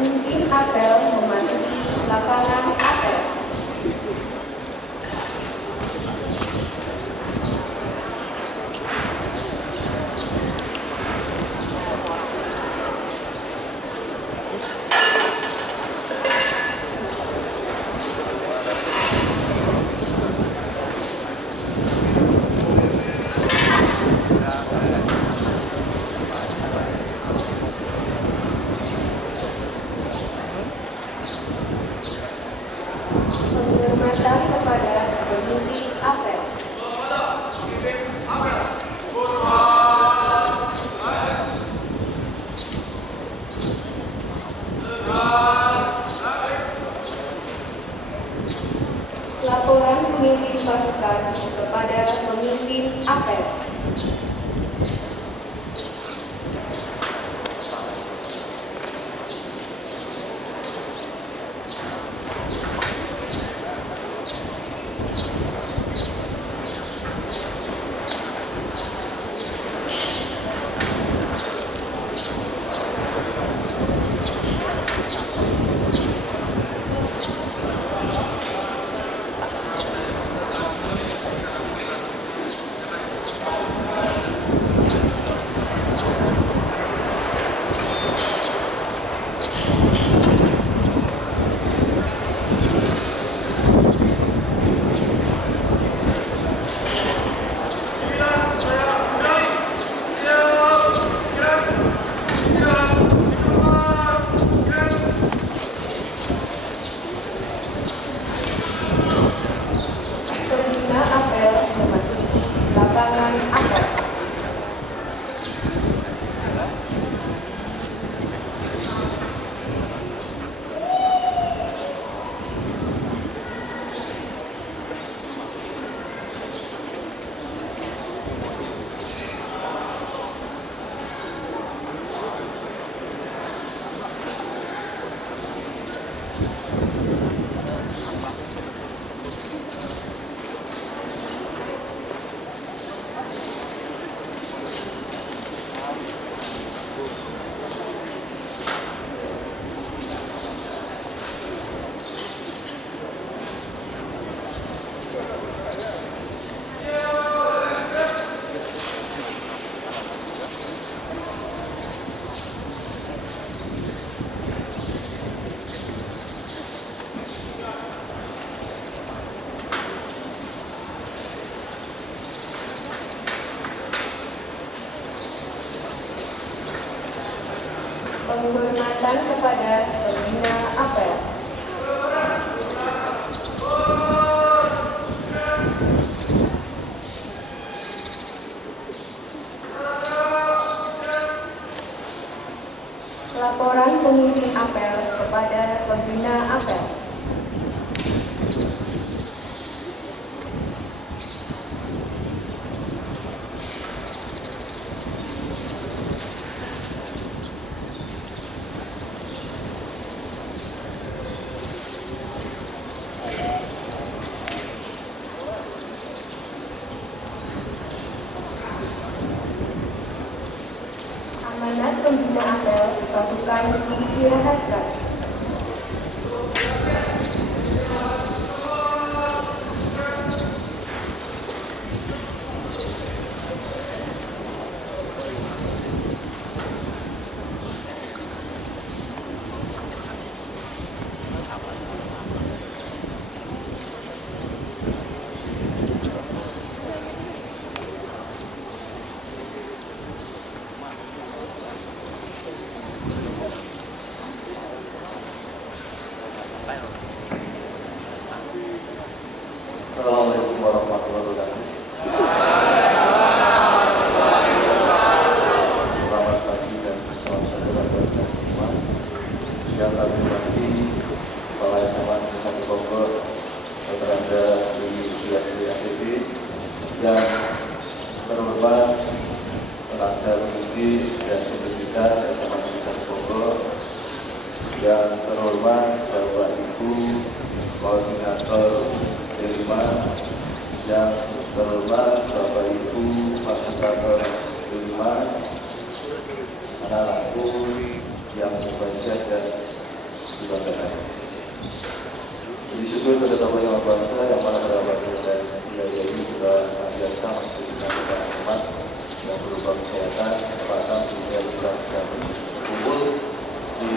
Pemimpin apel memasuki lapangan apel. Penghormatan kepada pemimpin apel. Laporan pemimpin pasukan kepada pemimpin apel. Pembina apel memasuki lapangan apel. Penghormatan kepada pembina apel. Laporan pemimpin apel kepada pembina apel. Amanat pembina apel pasukan diistirahatkan. Assalamualaikum warahmatullahi wabarakatuh. Selamat pagi dan salam sejahtera bagi kita semua. Yang kami hormati Kepala SMA Negeri Bogor yang berada di wilayah ATB, yang terhormat tenaga pendidik dan pendidikan SMA Negeri Bogor, yang terhormat Bapak Ibu Koordinator Kelima, yang terhormat Bapak Ibu Fasilitator Kelima, anak-anakku yang berbahagia dan dibanggakan. Puji syukur kepada Allah Yang Maha Kuasa yang mana merawat dan wilayah ini juga senantiasa memberikan kita nikmat yang berupa kesehatan, kesempatan sehingga kita bisa berkumpul di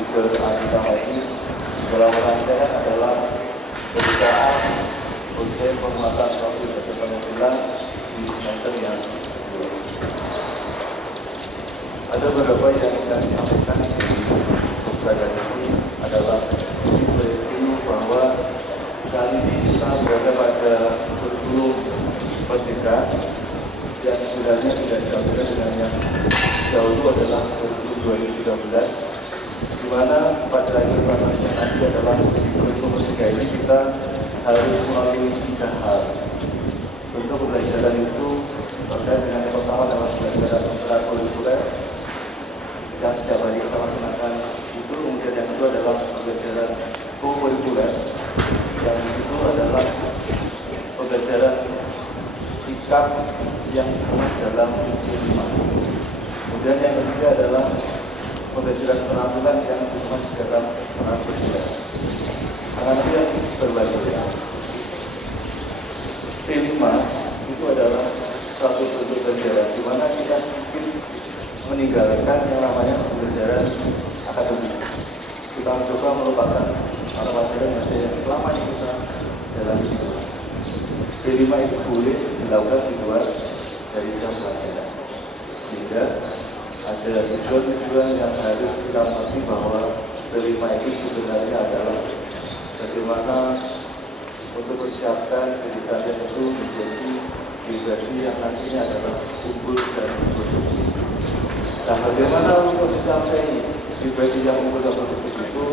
Idul Adha ini. Dalam rangkaian adalah kedutaan untuk penguatan Tauhid dan Pancasila di semester yang kedua. Ada beberapa yang akan disampaikan di pembelajaran ini adalah sedikit review bahwa saat ini kita berada pada kurikulum merdeka yang sebenarnya tidak jauh beda dengan yang dahulu adalah kurikulum 2013, di mana pada akhir batasnya nanti adalah kurikulum merdeka ini kita harus melalui 3 hal. Bentuk pembelajaran itu terkait dengan yang pertama adalah pembelajaran prakurikuler yang setiap hari kita laksanakan itu, kemudian yang kedua adalah pembelajaran kokurikuler yang itu adalah pembelajaran sikap yang dikemas dalam buku 5. Kemudian yang ketiga adalah pembelajaran penampilan yang dikemas dalam ekstrakurikuler. Karena nanti yang berbeda. P5 itu adalah suatu bentuk pembelajaran di mana kita sedikit meninggalkan yang namanya pembelajaran akademik. Kita mencoba melupakan mata pelajaran yang selama ini kita dalam kelas. P5 itu boleh dilakukan di luar dari jam pelajaran, sehingga ada tujuan-tujuan yang harus kita mengerti bahwa P5 itu sebenarnya adalah bagaimana untuk persiapkan diri kalian itu menjadi pribadi yang nantinya adalah unggul dan produktif. Nah, bagaimana untuk mencapai pribadi yang unggul dan produktif itu?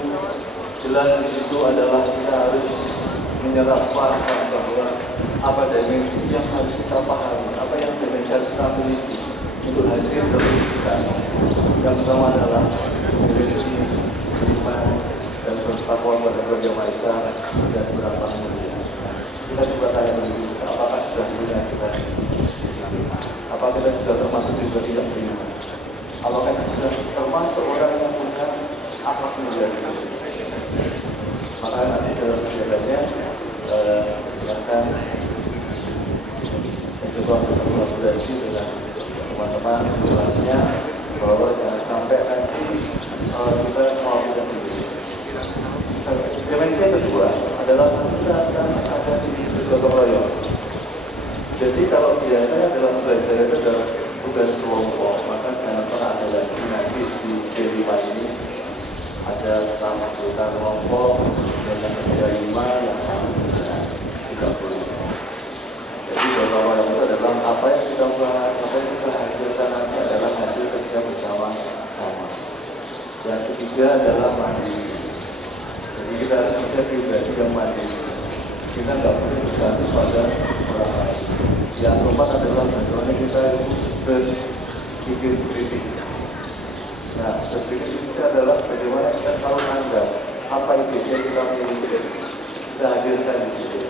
Jelas di situ adalah kita harus menyerap paham bahwa apa dimensi yang harus kita pahami, apa yang dimensi harus kita miliki untuk hadir dalam kita. Yang pertama adalah dimensi beriman dan bertakwa kepada Tuhan Yang Maha Esa dan berakhlak mulia. Kita coba tanya dulu, apakah sudah punya kita di situ? Apakah kita sudah termasuk pribadi yang beriman? Apakah kita sudah termasuk orang yang punya akhlak mulia di situ? Maka nanti dalam kegiatannya akan mencoba untuk berkolaborasi dengan teman-teman kelasnya bahwa jangan sampai nanti kita semua kita sendiri. Dimensi yang kedua adalah kita akan ada di gotong royong. Jadi kalau biasanya dalam belajar itu adalah tugas kelompok, maka jangan pernah ada lagi nanti di D5 ini ada anggota kelompok dan yang kerja 5 yang sama dengan 30. Jadi gotong royong itu adalah apa yang kita bahas, apa yang kita hasilkan nanti adalah hasil kerja bersama-sama. Yang ketiga adalah mandiri. Jadi kita harus menjadi pribadi yang mandiri. Kita nggak boleh bergantung pada orang lain. Yang keempat adalah bagaimana kita berpikir kritis. Nah, berpikir kritis adalah bagaimana kita selalu menganggap apa ide yang kita miliki, kita hadirkan di situ.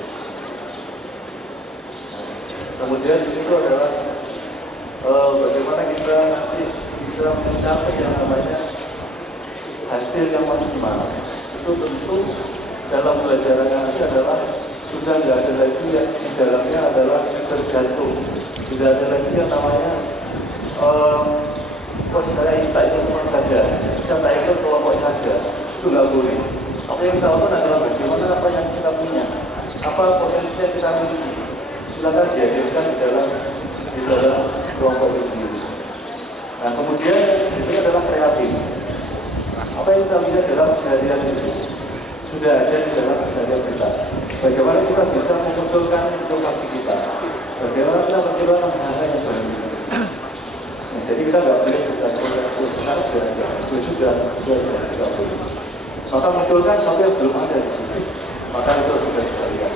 Kemudian di situ adalah bagaimana kita nanti bisa mencapai yang namanya hasil yang maksimal. Itu tentu dalam pelajaran nanti adalah sudah tidak ada lagi yang di dalamnya adalah tergantung. Tidak ada lagi yang namanya saya tak ikut teman saja, saya tak ikut kelompok saja. Itu nggak boleh. Apa yang kita lakukan adalah bagaimana apa yang kita punya, apa potensi yang kita miliki. Silakan dihadirkan di dalam kelompok itu sendiri. Nah, kemudian itu adalah kreatif. Apa yang kita lihat dalam seharian itu sudah ada di dalam seharian kita. Bagaimana kita bisa memunculkan inovasi kita? Bagaimana kita menciptakan hal-hal yang baru? Nah, jadi kita nggak boleh bergantung sekarang sudah ada, itu aja tidak boleh. Maka munculkan sesuatu yang belum ada di sini. Maka itu kita sekalian.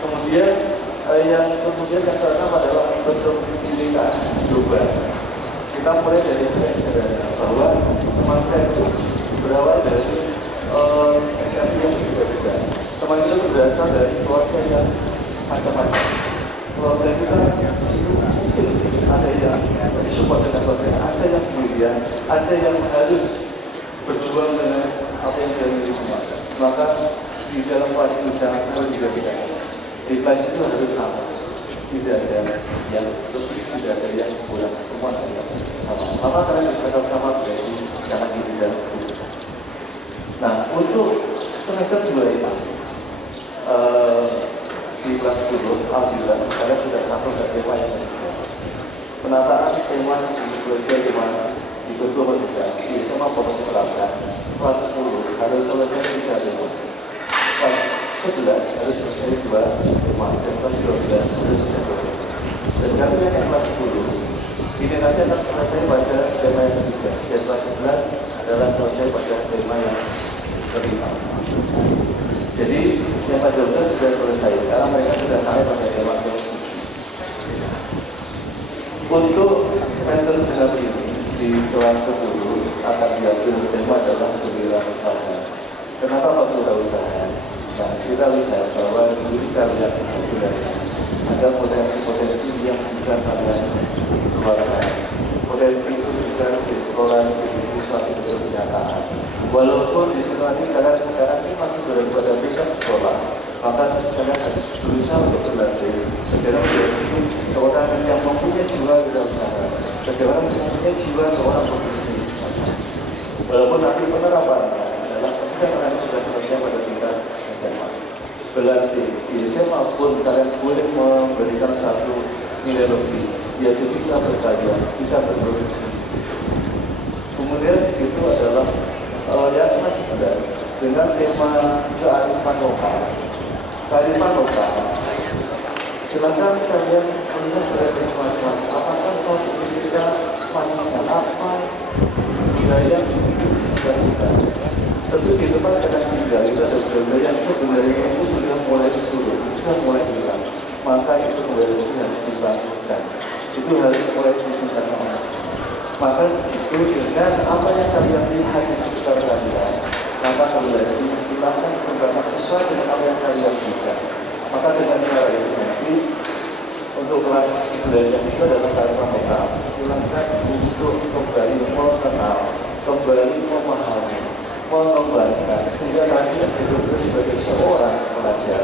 Kemudian yang keenam adalah bentuk pendidikan global. Kita mulai dari yang sederhana bahwa teman kita itu berawal dari SMP yang berbeda-beda. Teman kita berasal dari keluarga yang macam-macam. Keluarga kita di situ mungkin ada yang disupport dengan keluarga, ada yang sendirian, ada yang harus berjuang dengan apa yang dia miliki, maka di dalam kelas itu jangan sampai juga tidak ada. Di kelas itu harus sama, tidak ada yang lebih, tidak ada yang kurang, semua ada sama. Selama kalian bisa sama berarti jangan di bidang itu. Nah, untuk semester 2 ini di kelas 10, alhamdulillah kalian sudah sampai ke tema yang ketiga. Penataan tema di keluarga di kedua juga di SMA Pondok Kelapa kelas 10 harus selesai 3 tema. Kelas 11 harus selesai 2 tema dan kelas 12 harus selesai 2 tema. Dan kalian yang kelas 10 ini nanti akan selesai pada tema yang ketiga. Dan kelas 11 adalah selesai pada tema yang kelima. Jadi yang kelas 12 sudah selesai karena mereka sudah sampai pada tema yang 7. Untuk semester genap ini di kelas 10 akan diambil tema adalah kewirausahaan. Kenapa Pak kewirausahaan? Nah, kita lihat bahwa dulu kita lihat sebenarnya ada potensi-potensi yang bisa kalian keluarkan. Potensi itu bisa dieksplorasi di suatu kenyataan. Walaupun di situ nanti kalian sekarang ini masih berada pada tingkat sekolah, maka kalian harus berusaha untuk berlatih bagaimana menjadi seorang yang mempunyai jiwa wirausaha, bagaimana mempunyai jiwa seorang pebisnis. Walaupun nanti penerapannya adalah ketika kalian sudah selesai pada tingkat SMA. Berarti di SMA pun kalian boleh memberikan satu nilai lebih, yaitu bisa berkarya, bisa berproduksi. Kemudian di situ adalah yang kelas 11 dengan tema kearifan lokal. Kearifan lokal, silakan kalian melihat dari masing-masing apakah saat ini kita masih apa budaya yang dimiliki di sekitar kita. Tentu di tempat kalian tinggal itu ada budaya yang sebenarnya itu sudah mulai surut, sudah mulai hilang. Maka itu kembali harus dibangunkan. Itu harus mulai ditingkatkan. Maka di situ dengan apa yang kalian lihat di sekitar kalian, maka kembali silakan kembangkan sesuai dengan apa yang kalian bisa. Maka dengan cara itu nanti untuk kelas 11 yang bisa adalah kearifan lokal. Silakan untuk kembali mengenal, kembali memahami, mengembangkan sehingga nanti betul-betul sebagai seorang pelajar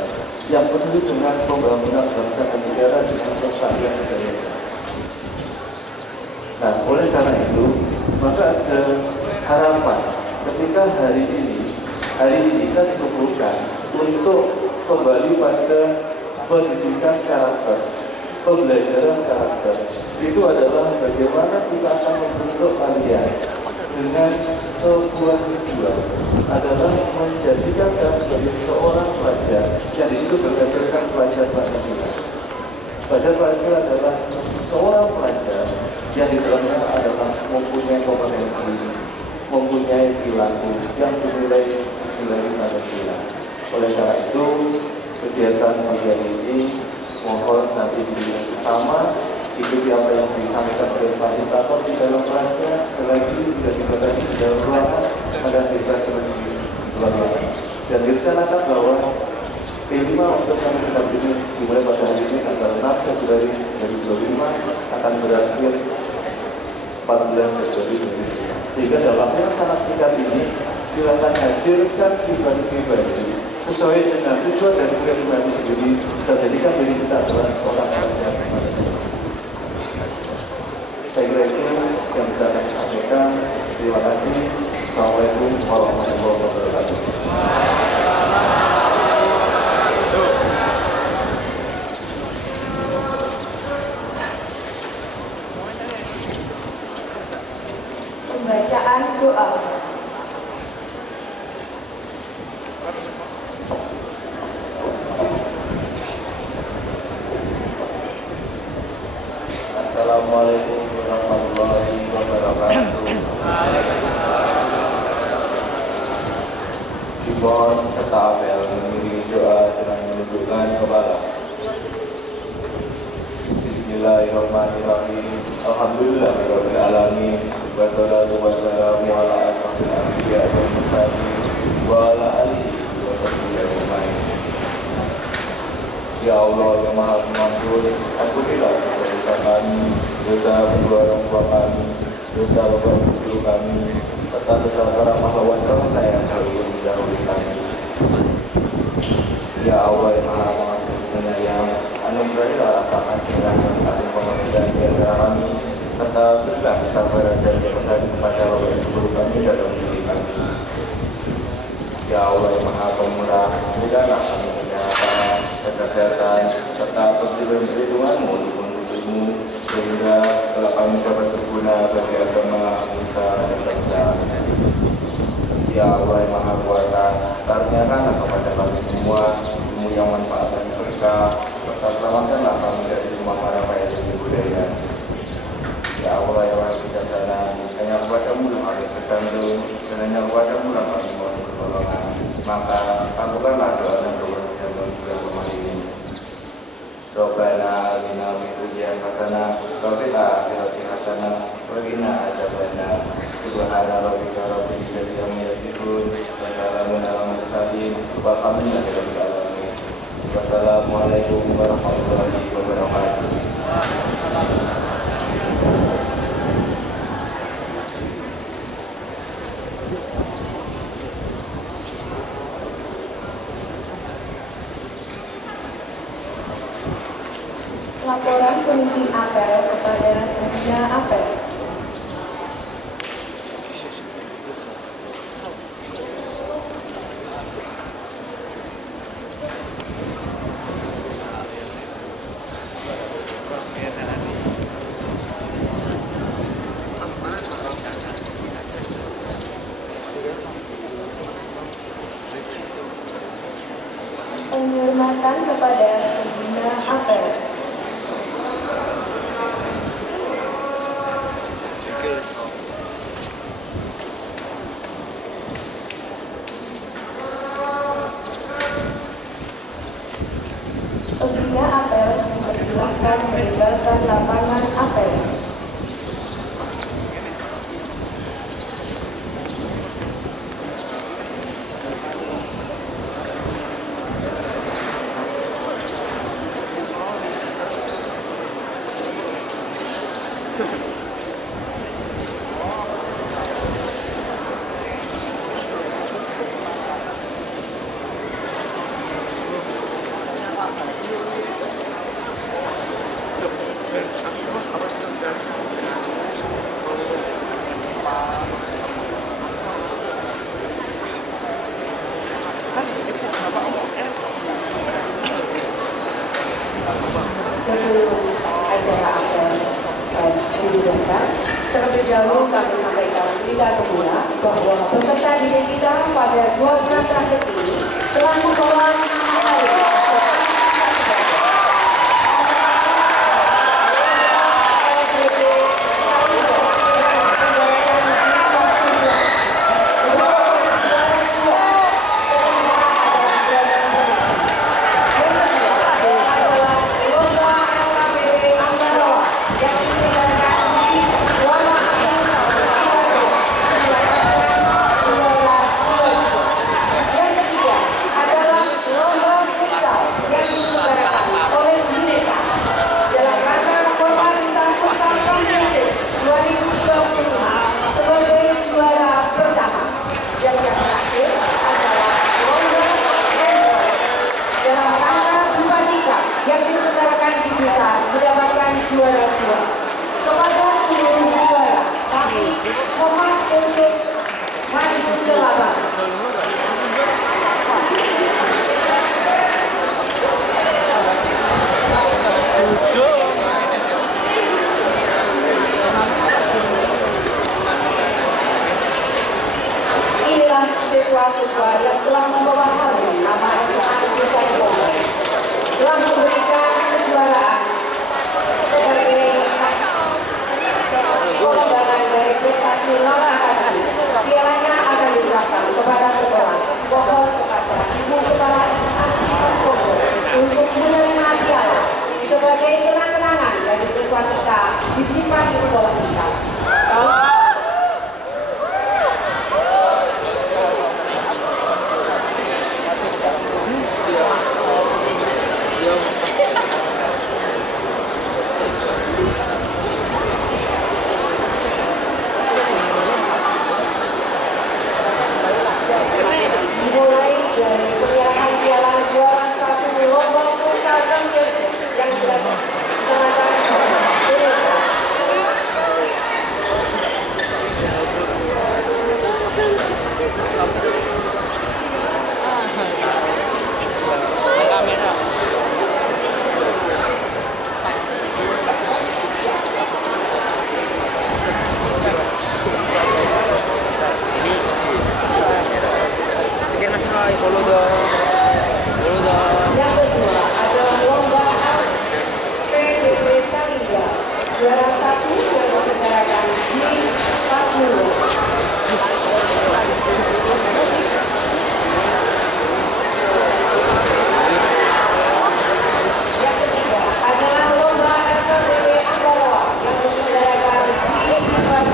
yang peduli dengan pembangunan bangsa dan negara dengan kelestarian budaya. Nah, oleh karena itu, maka ada harapan ketika hari ini kita dikumpulkan untuk kembali pada pendidikan karakter, pembelajaran karakter. Itu adalah bagaimana kita akan membentuk kalian dengan sebuah tujuan adalah menjadikan kalian sebagai seorang pelajar yang di situ berdasarkan pelajar Pancasila. Pelajar Pancasila adalah seorang pelajar yang di dalamnya adalah mempunyai kompetensi, mempunyai perilaku yang dinilai Pancasila. Oleh karena itu, kegiatan bagian ini mohon nanti dilihat sesama, ikuti apa yang disampaikan oleh fasilitator di dalam kelasnya. Sekali lagi tidak dibatasi di dalam ruangan, maka bebas di luar ruangan. Dan direncanakan bahwa P5 untuk sampai dekat ini dimulai pada hari ini tanggal 6 Februari 2025 akan berakhir 14 Februari 2025. Sehingga dalam waktu yang sangat singkat ini silakan hadirkan pribadi-pribadi sesuai dengan tujuan dari P5 itu sendiri dan jadikan diri kita adalah seorang pelajar Pancasila. Saya kira itu yang bisa kami sampaikan. Terima kasih. Assalamualaikum warahmatullahi wabarakatuh. Pembacaan doa. Assalamualaikum warahmatullahi wabarakatuh. Dimohon serta apel mengiringi doa dengan menundukkan kepala. Bismillahirrahmanirrahim. Alhamdulillahirabbil alamin. Wassalatu wassalamu ala asrofil anbiya wal mursalin wa ala alihi wa sahbihi ajmain. Ya Allah yang Maha Pengampun, ampunilah dosa-dosa kami, dosa kedua orang tua kami, dosa bapak ibu kami, serta dosa para pahlawan bangsa yang Maha Pemurah, berikanlah kami kesehatan, kecerdasan, serta perlindungan-Mu untuk menuntutmu, sehingga telah kami dapat berguna bagi agama, usaha, dan bangsa. Ya Allah yang Maha Kuasa, karuniakanlah kepada kami semua ilmu yang manfaat dan berkah, serta selamatkanlah kami dari semua mara bahaya dan kebudayaan. Ya Allah yang Maha Bijaksana, hanya kepada-Mu lah kami bergantung, dan hanya kepada-Mu lah kami mohon pertolongan. Maka kabulkanlah doa dan doa kita bulan Ramadan ini. Rabbana atina fid dunya hasanah wa fil akhirati hasanah wa qina adzabannar. Subhana rabbika rabbil izzati amma yasifun wa salamun alal mursalin walhamdulillahi rabbil alamin. Wassalamualaikum warahmatullahi wabarakatuh. Laporan pemimpin apel kepada pembina apel. Penghormatan kepada pembina apel. Pembina apel dipersilahkan meninggalkan lapangan apel. Sebelum acara apel dimulai, terlebih dahulu kami sampaikan berita gembira bahwa peserta didik kita pada 2 bulan terakhir ini telah membawa nama baik. Juara 2 kepada seluruh juara kami mohon untuk maju ke lapangan. Inilah siswa-siswa yang telah membawa harum nama SMA Negeri 1 Bogor, telah memberikan kejuaraan sebagai pengembangan dari prestasi Nora Akademi. Pialanya akan diserahkan kepada sekolah. Mohon kepada Ibu Kepala SMA Negeri 1 Bogor untuk menerima piala sebagai kenang-kenangan dari siswa kita disimpan di sekolah kita. Yang kedua adalah lomba PBB Kalingga, juara 1 yang diselenggarakan di Pasuruan. Yang ketiga adalah lomba RKBW Ambarawa yang diselenggarakan di Sidoarjo.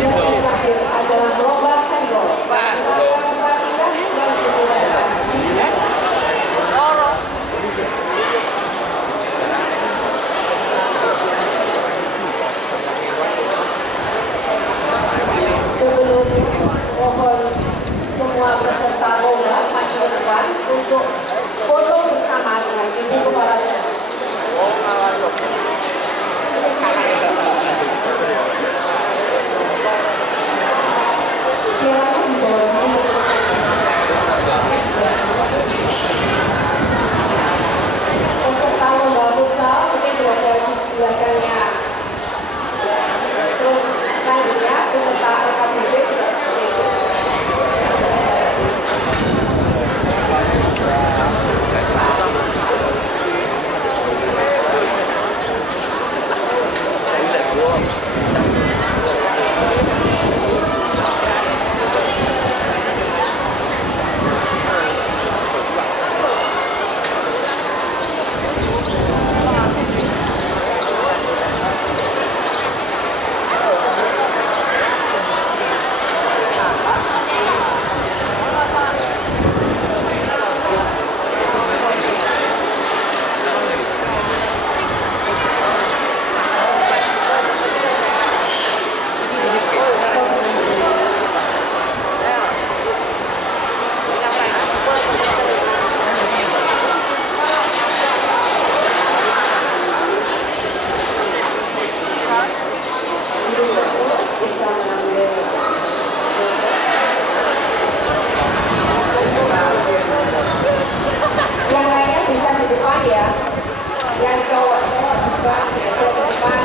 Yang terakhir adalah lomba handball lapangan tempat indah yang diselenggarakan di Sebelum mohon semua peserta lomba maju ke depan untuk foto bersama dengan Ibu Kepala Sekolah. Pialanya di bawahnya. Peserta lomba futsal mungkin berada di belakangnya. Terus selanjutnya peserta RKBW juga seperti itu. Bisa mengambil yang lainnya bisa di depan ya, yang cowok bisa diajak di depan.